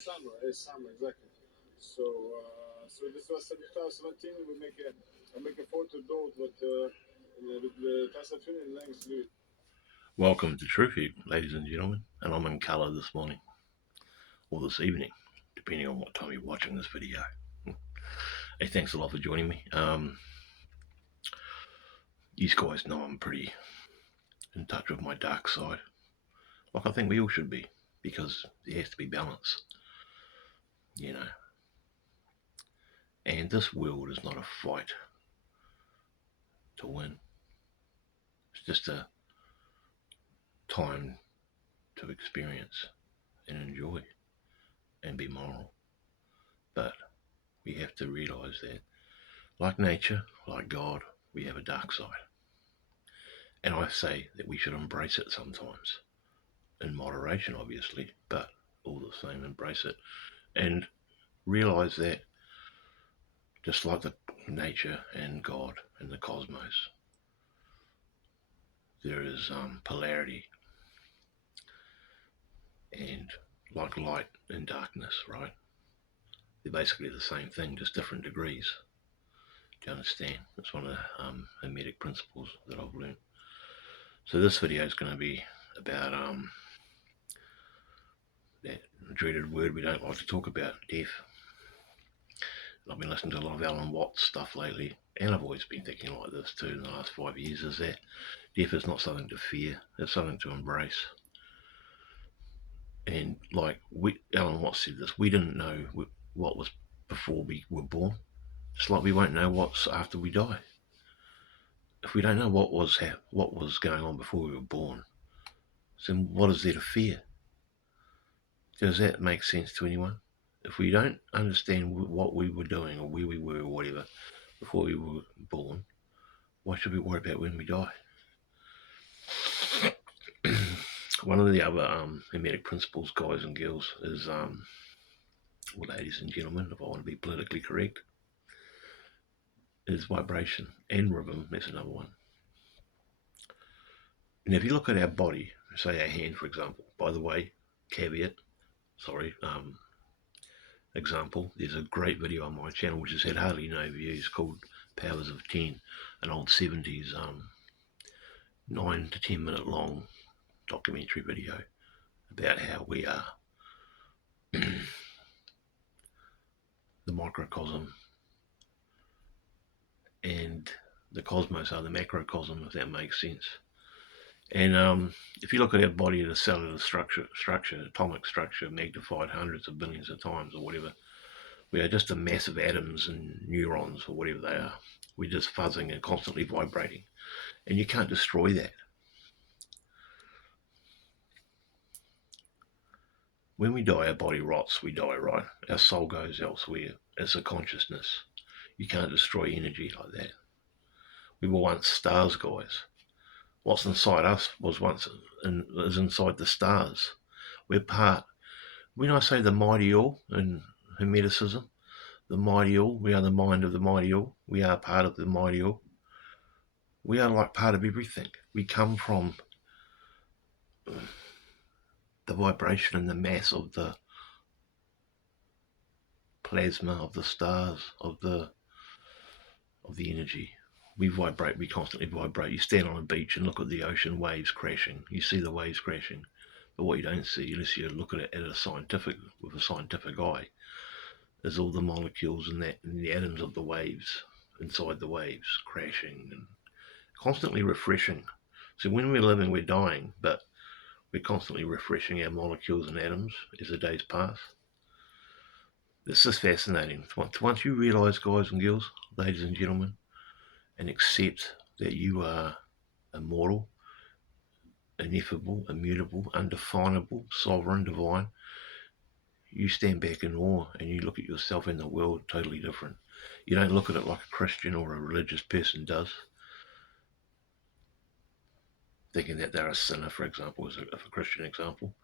Summer, it's summer, exactly. So, so this was 2017. I make a photo dot with the Tesla tuning length. Welcome to True Heap, ladies and gentlemen, and I'm in colour this morning, or this evening, depending on what time you're watching this video. Hey, thanks a lot for joining me. You guys know I'm pretty in touch with my dark side, like I think we all should be, because there has to be balance, you know. And this world is not a fight to win. It's just a time to experience and enjoy and be moral. But we have to realize that, like nature, like God, we have a dark side. And I say that we should embrace it sometimes, in moderation, obviously, but all the same, embrace it. And realize that, just like the nature and God and the cosmos, there is polarity, and like light and darkness, right? They're basically the same thing, just different degrees. Do you understand? It's one of the Hermetic principles that I've learned. So this video is going to be about that dreaded word we don't like to talk about, death. And I've been listening to a lot of Alan Watts stuff lately, and I've always been thinking like this too in the last 5 years, is that death is not something to fear, it's something to embrace. And like Alan Watts said this, we didn't know what was before we were born. Just like we won't know what's after we die. If we don't know what was going on before we were born, then what is there to fear? Does that make sense to anyone? If we don't understand what we were doing or where we were or whatever before we were born, why should we worry about when we die? One of the other Hermetic principles, guys and girls, is, well, ladies and gentlemen, if I want to be politically correct, is vibration and rhythm. That's another one. And if you look at our body, say our hand, for example, by the way, caveat, example, there's a great video on my channel which has had hardly no views called Powers of 10, an old 70s 9 to 10 minute long documentary video about how we are the microcosm and the cosmos are the macrocosm, if that makes sense. And if you look at our body, the cellular structure, atomic structure, magnified hundreds of billions of times or whatever, we are just a mass of atoms and neurons or whatever they are. We're just fuzzing and constantly vibrating. And you can't destroy that. When we die, our body rots, we die, right? Our soul goes elsewhere. It's a consciousness. You can't destroy energy like that. We were once stars, guys. What's inside us is inside the stars. We're part. When I say the mighty all in Hermeticism, the mighty all, we are the mind of the mighty all. We are part of the mighty all. We are like part of everything. We come from the vibration and the mass of the plasma of the stars, of the energy. We vibrate, we constantly vibrate. You stand on a beach and look at the ocean waves crashing. You see the waves crashing. But what you don't see, unless you look at it with a scientific eye, is all the molecules and the atoms of the waves inside the waves crashing and constantly refreshing. So when we're living, we're dying, but we're constantly refreshing our molecules and atoms as the days pass. This is fascinating. Once you realise, guys and girls, ladies and gentlemen, and accept that you are immortal, ineffable, immutable, undefinable, sovereign, divine, you stand back in awe and you look at yourself and the world totally different. You don't look at it like a Christian or a religious person does, thinking that they're a sinner, for example, as a Christian example,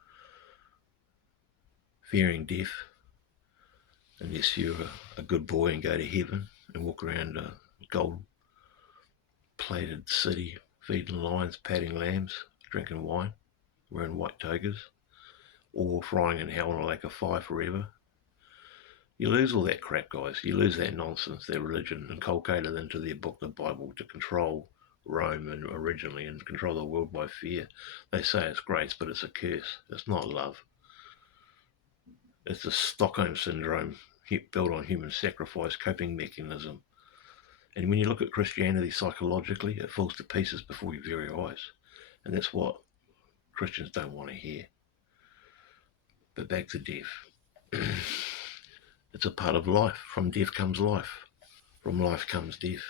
fearing death, unless you're a good boy and go to heaven and walk around a gold-plated city, feeding lions, patting lambs, drinking wine, wearing white togas, or frying in hell in a lake of fire forever. You lose all that crap, guys. You lose that nonsense, their religion, inculcated into their book, the Bible, to control Rome and originally and control the world by fear. They say it's grace, but it's a curse. It's not love. It's a Stockholm syndrome built on human sacrifice coping mechanism. And when you look at Christianity psychologically, it falls to pieces before your very eyes. And that's what Christians don't want to hear. But back to death. It's a part of life. From death comes life. From life comes death.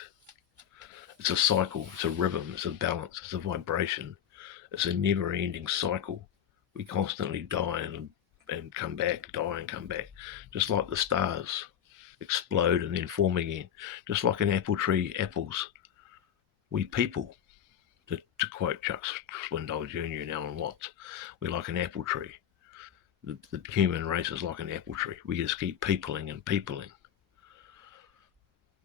It's a cycle. It's a rhythm. It's a balance. It's a vibration. It's a never-ending cycle. We constantly die and come back, die and come back. Just like the stars explode and then form again. Just like an apple tree, apples. We people, to quote Chuck Swindoll Jr. and Alan Watts, we're like an apple tree. The human race is like an apple tree. We just keep peopling and peopling.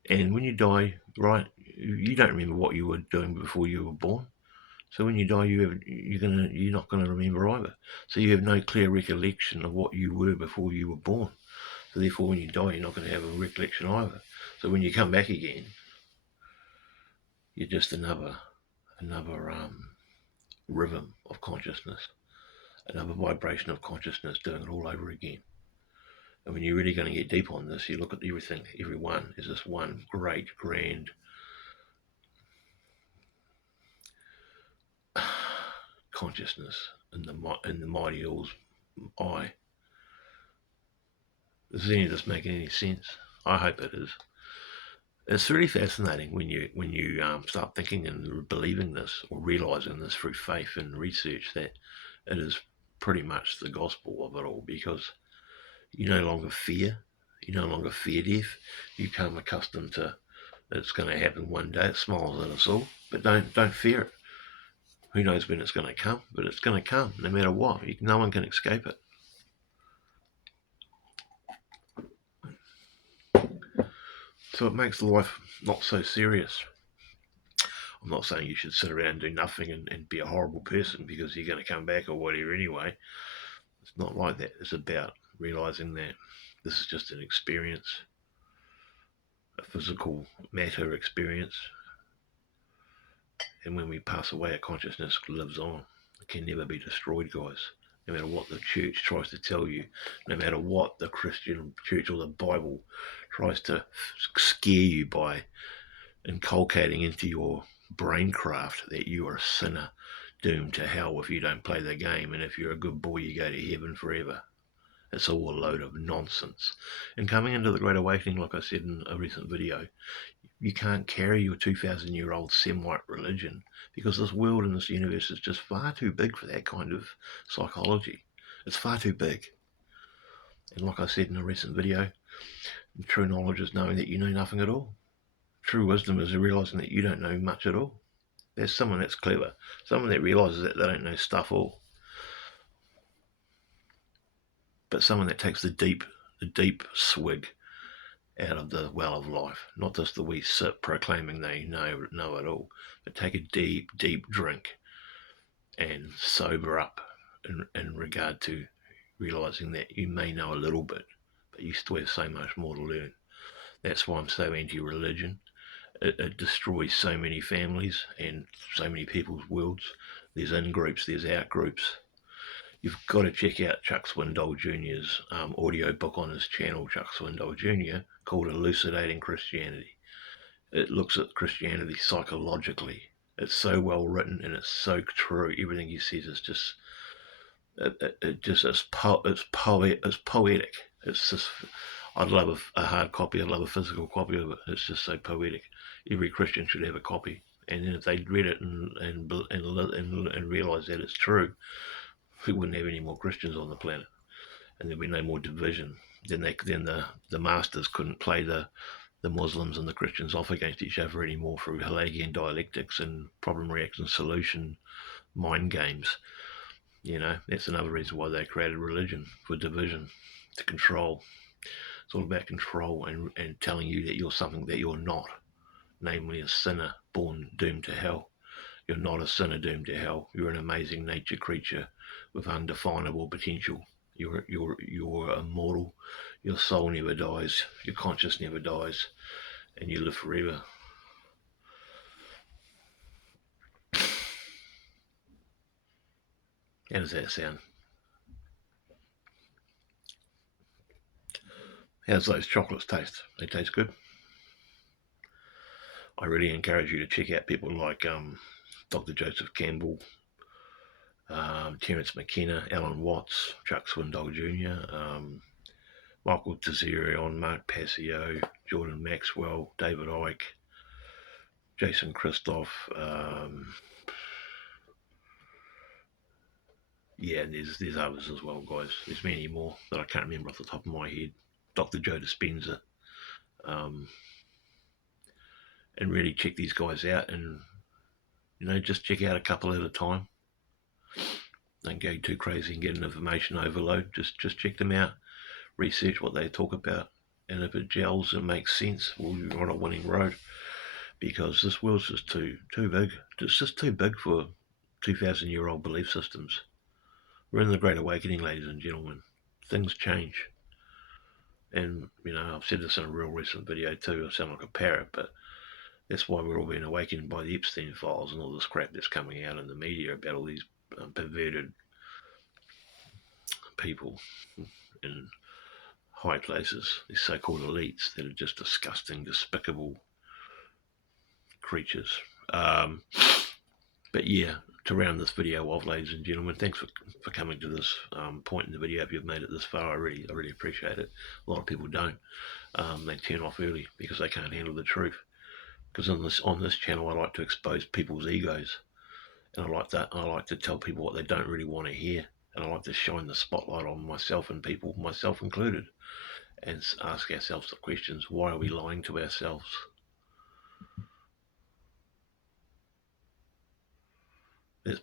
And when you die, right, you don't remember what you were doing before you were born. So when you die, you're not gonna remember either. So you have no clear recollection of what you were before you were born. So therefore, when you die, you're not going to have a recollection either. So when you come back again, you're just another rhythm of consciousness, another vibration of consciousness doing it all over again. And when you're really going to get deep on this, you look at everything, everyone is this one great, grand consciousness in the mighty all's eye. Is any of this making any sense? I hope it is. It's really fascinating when you start thinking and believing this or realizing this through faith and research that it is pretty much the gospel of it all, because you no longer fear death. You become accustomed to it's going to happen one day. It smiles at us all, but don't fear it. Who knows when it's going to come, but it's going to come no matter what. No one can escape it. So it makes life not so serious. I'm not saying you should sit around and do nothing and be a horrible person because you're going to come back or whatever anyway. It's not like that. It's about realizing that this is just an experience, a physical matter experience. And when we pass away, our consciousness lives on. It can never be destroyed, guys. No matter what the church tries to tell you, no matter what the Christian church or the Bible tries to scare you by inculcating into your braincraft that you are a sinner doomed to hell if you don't play the game, and if you're a good boy you go to heaven forever. It's all a load of nonsense. And coming into the Great Awakening, like I said in a recent video, you can't carry your 2,000-year-old Semite religion, because this world and this universe is just far too big for that kind of psychology. It's far too big. And like I said in a recent video, true knowledge is knowing that you know nothing at all. True wisdom is realizing that you don't know much at all. There's someone that's clever, someone that realizes that they don't know stuff all, but someone that takes the deep swig out of the well of life, not just the wee sip proclaiming they know it all, but take a deep drink and sober up in regard to realizing that you may know a little bit, but you still have so much more to learn. That's why I'm so anti-religion. It destroys so many families and so many people's worlds. There's in-groups, there's out-groups. You've got to check out Chuck Swindoll Jr.'s audio book on his channel, Chuck Swindoll Jr., called Elucidating Christianity. It looks at Christianity psychologically. It's so well written and it's so true. Everything he says is just it's poetic. It's just, I'd love a hard copy. I'd love a physical copy of it. It's just so poetic. Every Christian should have a copy. And then if they read it and realize that it's true, we wouldn't have any more Christians on the planet, and there'd be no more division. Then the masters couldn't play the Muslims and the Christians off against each other anymore through Hegelian dialectics and problem reaction solution mind games. That's another reason why they created religion, for division, to control. It's all about control and telling you that you're something that you're not, namely a sinner born doomed to hell. You're not a sinner doomed to hell. You're an amazing nature creature with undefinable potential. You're immortal. Your soul never dies. Your conscience never dies, and you live forever. How does that sound? How's those chocolates taste? They taste good. I really encourage you to check out people like Dr. Joseph Campbell, Terence McKenna, Alan Watts, Chuck Swindoll Jr., Michael Tazarion, Mark Passio, Jordan Maxwell, David Icke, Jason Christoff. Yeah, and there's others as well, guys. There's many more that I can't remember off the top of my head. Dr. Joe Dispenza. Um, and really check these guys out, and just check out a couple at a time. Don't go too crazy and get an information overload. Just check them out, research what they talk about, and if it gels and makes sense, well, you're on a winning road. Because this world's just too big. It's just too big for 2,000-year-old belief systems. We're in the Great Awakening, ladies and gentlemen. Things change. And, I've said this in a real recent video too. I sound like a parrot, but that's why we're all being awakened by the Epstein files and all this crap that's coming out in the media about all these perverted people in high places, these so-called elites that are just disgusting, despicable creatures. But yeah, to round this video off, ladies and gentlemen, thanks for coming to this point in the video. If you've made it this far, I really appreciate it. A lot of people don't. They turn off early because they can't handle the truth. Because on this channel, I like to expose people's egos, and I like to tell people what they don't really want to hear, and I like to shine the spotlight on myself and people, myself included, and ask ourselves the questions: why are we lying to ourselves?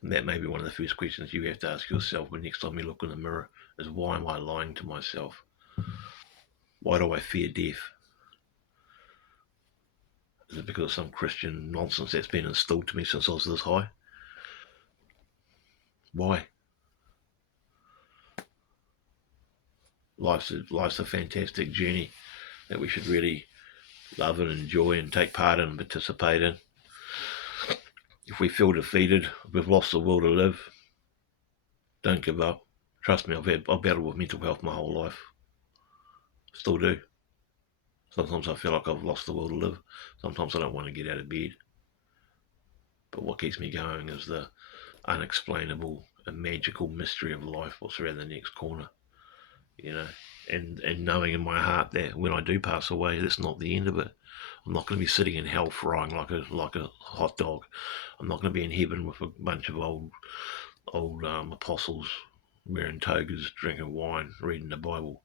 That may be one of the first questions you have to ask yourself when next time you look in the mirror is, why am I lying to myself? Why do I fear death? Is it because of some Christian nonsense that's been instilled to me since I was this high? Why? Life's a fantastic journey that we should really love and enjoy and take part in and participate in. If we feel defeated, we've lost the will to live, don't give up. Trust me, I've battled with mental health my whole life. Still do. Sometimes I feel like I've lost the will to live. Sometimes I don't want to get out of bed. But what keeps me going is the unexplainable and magical mystery of life, what's around the next corner. And knowing in my heart that when I do pass away, that's not the end of it. I'm not going to be sitting in hell frying like a hot dog. I'm not going to be in heaven with a bunch of old apostles wearing togas, drinking wine, reading the Bible.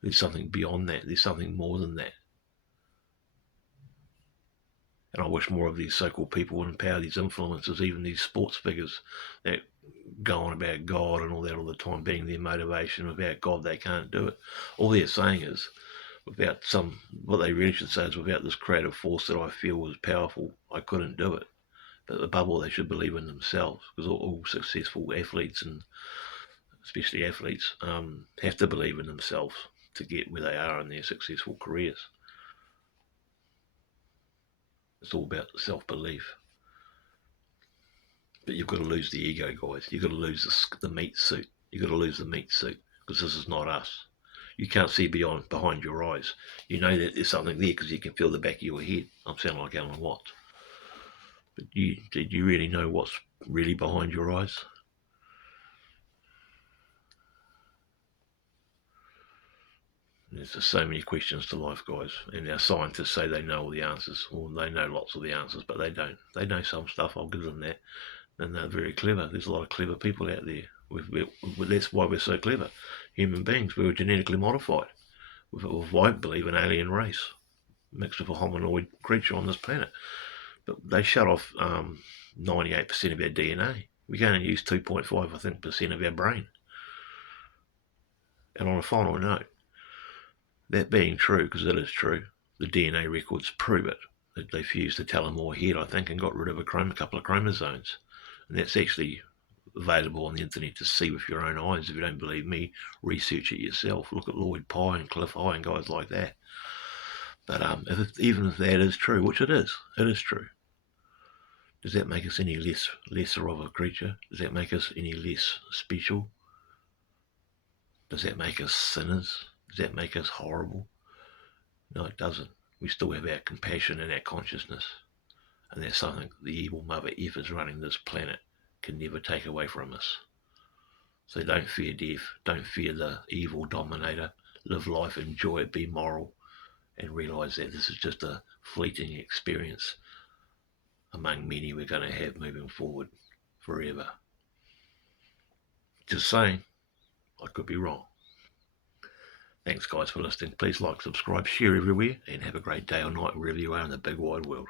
There's something beyond that. There's something more than that. And I wish more of these so-called people would empower these influencers, even these sports figures that go on about God and all that all the time, being their motivation. Without God, they can't do it. All they're saying is, what they really should say is, without this creative force that I feel was powerful, I couldn't do it. But above all, they should believe in themselves, because all successful athletes, and especially athletes, have to believe in themselves to get where they are in their successful careers. It's all about self-belief. But you've got to lose the ego, guys. You've got to lose the meat suit. You've got to lose the meat suit, because this is not us. You can't see behind your eyes. You know that there's something there because you can feel the back of your head. I'm sounding like Alan Watts. But did you really know what's really behind your eyes? There's just so many questions to life, guys. And our scientists say they know all the answers. Well, they know lots of the answers, but they don't. They know some stuff, I'll give them that. And they're very clever. There's a lot of clever people out there. That's why we're so clever. Human beings, we were genetically modified with I believe, an alien race mixed with a hominoid creature on this planet. But they shut off 98% of our DNA. We can only use 2.5, I think, percent of our brain. And on a final note, that being true, because it is true, the DNA records prove it. That they fused the telomere head, I think, and got rid of a couple of chromosomes. And that's actually available on the internet to see with your own eyes. If you don't believe me, research it yourself. Look at Lloyd Pye and Cliff High and guys like that. But even if that is true, which it is true, does that make us any lesser of a creature? Does that make us any less special? Does that make us sinners? Does that make us horrible? No, it doesn't. We still have our compassion and our consciousness. And that's something the evil Mother Effers running this planet can never take away from us. So don't fear death. Don't fear the evil dominator. Live life, enjoy it, be moral, and realise that this is just a fleeting experience among many we're going to have moving forward forever. Just saying, I could be wrong. Thanks guys for listening. Please like, subscribe, share everywhere, and have a great day or night wherever you are in the big wide world.